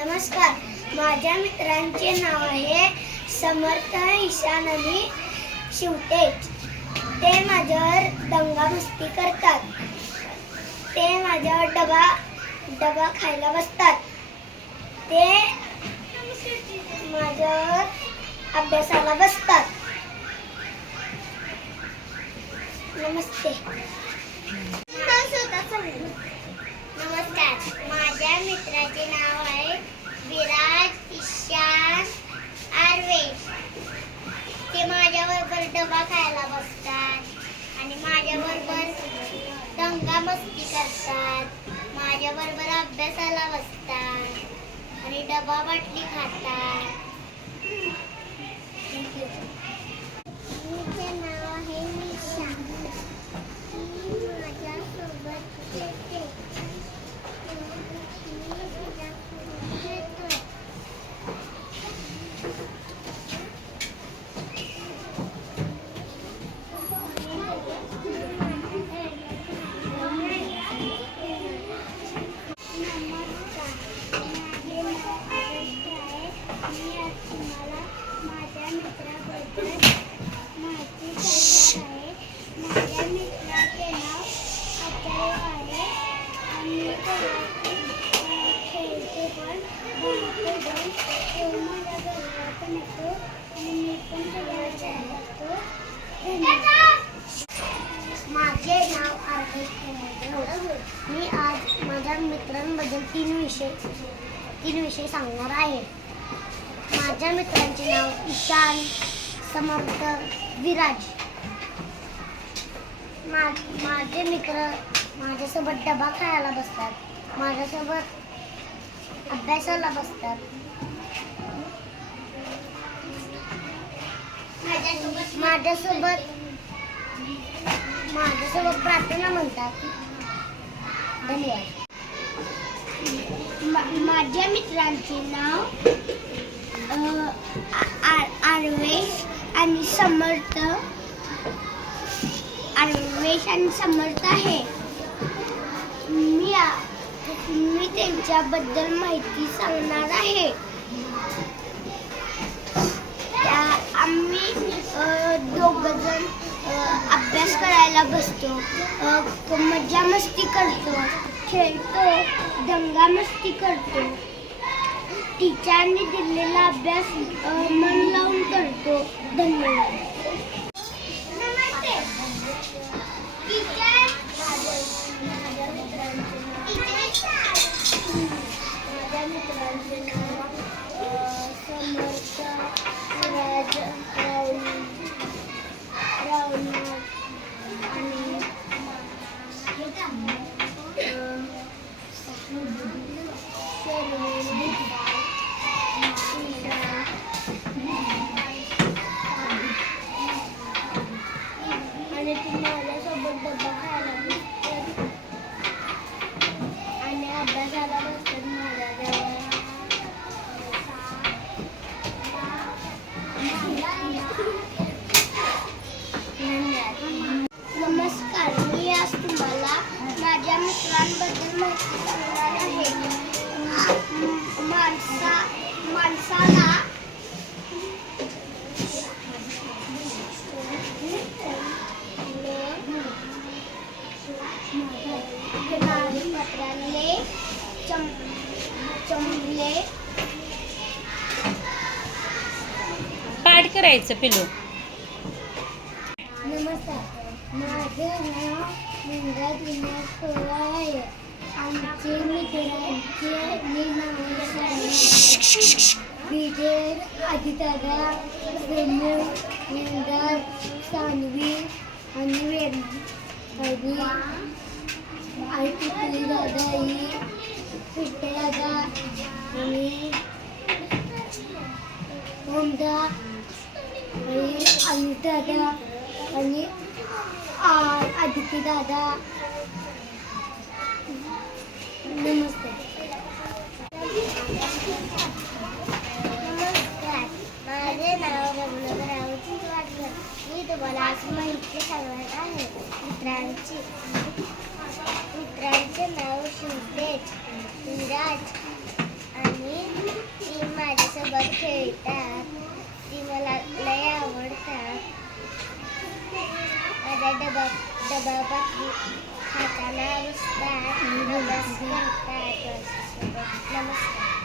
नमस्कार. माझ्या मित्रांचे नाव आहे समर्थ ईशान आणि शिवतेज. ते माझ्यावर दंगा मस्ती करतात. ते माझ्यावर डबा खायला बसतात. ते माझ्यावर अभ्यासाला बसतात. नमस्ते. नमस्कार. माझ्या मित्राचे नाव आहे विराज ईशान आर्वेश. ते माझ्याबरोबर डबा खायला बसतात आणि माझ्याबरोबर दंगा मस्ती करतात. माझ्याबरोबर अभ्यासाला बसतात आणि डबा बाटली खातात. थँक्यू. माझे नाव आहे निशा. माझ्यासोबत खेळते. माझ्या मित्राबद्दल माहिती सांगणार आहे. माझ्या मित्राचे नाव अजय आहे आणि खेळते पण बोलते पण. तो माझ्या घराला पण येतो आणि मी पण त्याला खेळतो. माझे नाव आर्वेश. मी आज माझ्या मित्रांबद्दल तीन विषय सांगणार आहे. माझ्या मित्रांचे नाव ईशान, समर्थ, विराज. माझे मित्र माझ्यासोबत डबा खायला बसतात. माझ्यासोबत अभ्यासाला बसतात. माझ्यासोबत प्रार्थना म्हणतात. धन्यवाद. माझ्या मित्रांचे नाव आर्वेश आणि समर्थ. आहे. मी त्यांच्याबद्दल माहिती सांगणार आहे. आम्ही दोघंजण अभ्यास करायला बसतो, मजा मस्ती करतो, खेळतो, दंगा मस्ती करतो. टीचरने दिलेला अभ्यास मन लावून करतो. धन्यवाद. माझ्या मित्रांचे नाव समर्थ, विराज, राहुल आणि आणि ती माझ्यासोबत डबा खायला बसतात आणि अभ्यासाला बसतात माझ्याजवळ. नमस्कार. मी आज तुम्हाला माझ्या मित्रांबद्दल माहिती सांगणार आहे. माणसाला पत्रांले चमले पाठ करायचं पिलू. नमस्कार. माझे नाव मुंगा दिनाज पवार आहे. आमचे मित्रांचे मी नाव विजय, आदिदादा, रेणू, विंदर, सानवी आणि वेद आणि टिकली दादा ही पिट्टे दादा आणि ओमदा आणि अमित दादा आणि आदिती दादा. नमस्ते. नमस्कार. माझे नाव रघुनाथ वाटकर. मी तुम्हाला आज माहिती सांगणार आहे. मित्रांचे नाव शिवतेज, विराज आणि डबापासून खाताना बसतात अभ्यास करतात. नमस्कार.